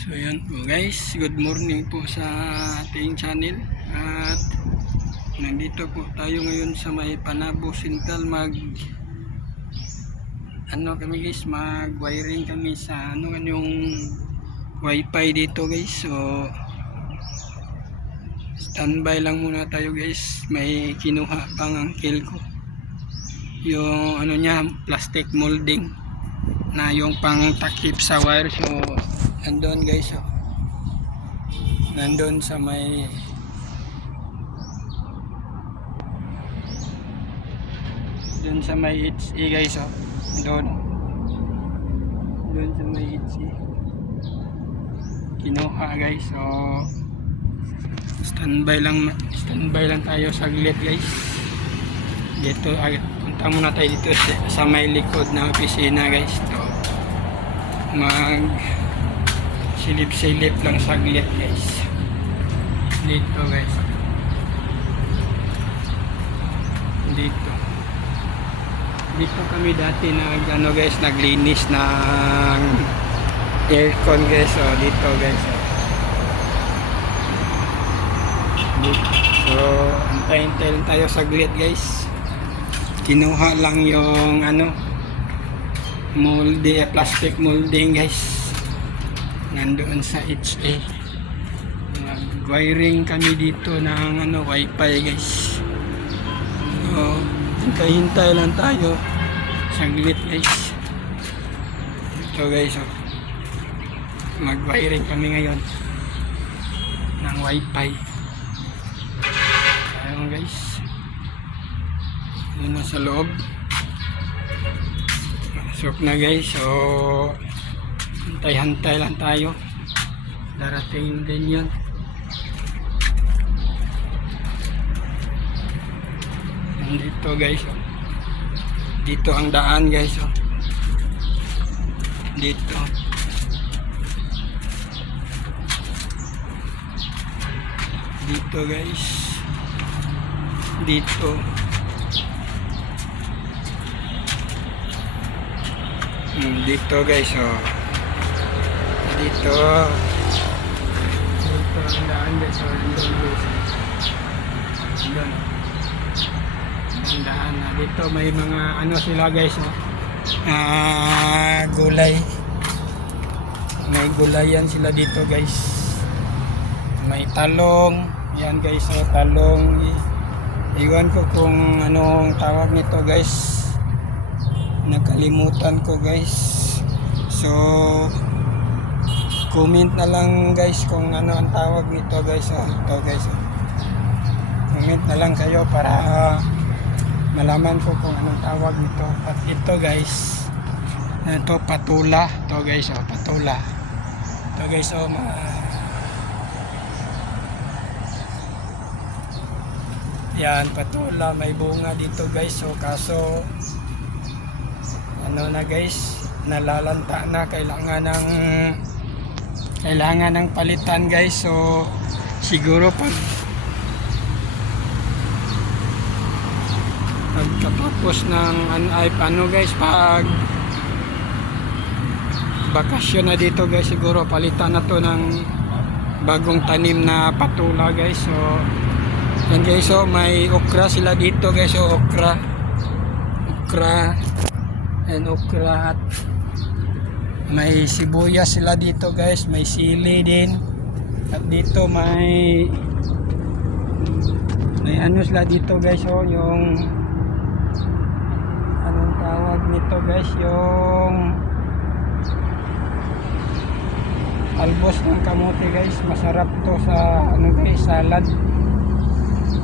So yan po guys, good morning po sa ating channel. At nandito po tayo ngayon sa may Panabo Central. Kami guys, mag wiring kami sa yung wifi dito guys. So standby lang muna tayo guys, may kinuha pang uncle ko yung niya, plastic molding na yung pang takip sa wire. So nandun guys, nandun sa may HE guys, doon sa may HE kinuha guys. So standby lang tayo saglit guys. Dito punta muna tayo dito sa may likod na opisina guys. So mag silip lang saglit guys dito guys. Dito kami dati naglinis ng aircon guys. So dito guys, so antay-antay lang tayo saglit guys. Kinuha lang yung plastic molding guys, nandoon sa HA. Nag-wiring kami dito ng wifi guys. So hintay lang tayo saglit guys. Ito guys, mag-wiring kami ngayon ng wifi. Ayun guys, yun na sa loob. Pasok na guys. So hintay lang tayo, darating din yun. Dito guys, dito ang daan guys. Dito guys, dito guys. Dito ang daan guys. Doon ang daan. Dito may mga sila guys, gulay. May gulayan sila dito guys. May talong yan guys. Talong, iwan ko kung anong tawag nito guys, nakalimutan ko guys. So comment na lang guys kung ano ang tawag nito guys. Ito guys, comment na lang kayo para malaman ko kung anong tawag nito. At ito guys, ito patula. Ito guys, patula. Ito guys, yan, patula. May bunga dito guys. So kaso na guys, nalalanta na. Kailangan ng palitan guys. So siguro pagkatapos ng guys, pag bakasyon na dito guys, siguro palitan na to ng bagong tanim na patula guys. So yan guys, may okra sila dito guys. So okra at may sibuyas sila dito guys. May sili din. At dito may sila dito guys. Yung anong tawag nito guys, yung talbos ng kamote guys. Masarap to sa guys, salad.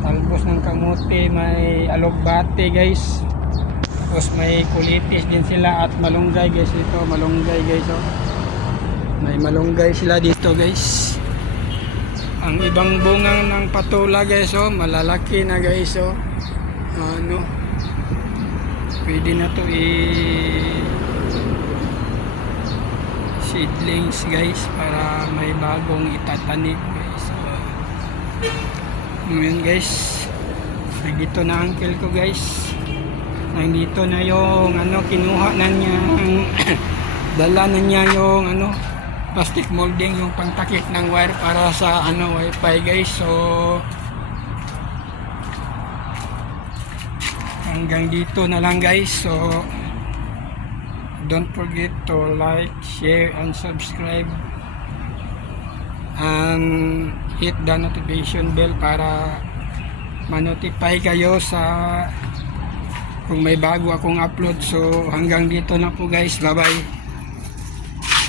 Talbos ng kamote, may alugbate guys. Tapos may kulitis din sila at malunggay guys. Ito malunggay guys. May malunggay sila dito guys. Ang ibang bunga ng patula guys, malalaki na guys. Pwede na to seedlings guys, para may bagong itatanim guys. Ngayon guys, nandito na uncle ko guys. Nandito na yung kinuha na niya dala na niya yung plastic molding yung pangtakip ng wire para sa wifi guys. So hanggang dito na lang guys. So don't forget to like, share, and subscribe, and hit the notification bell para ma-notify kayo sa kung may bago akong upload. So hanggang dito na po guys, bye bye.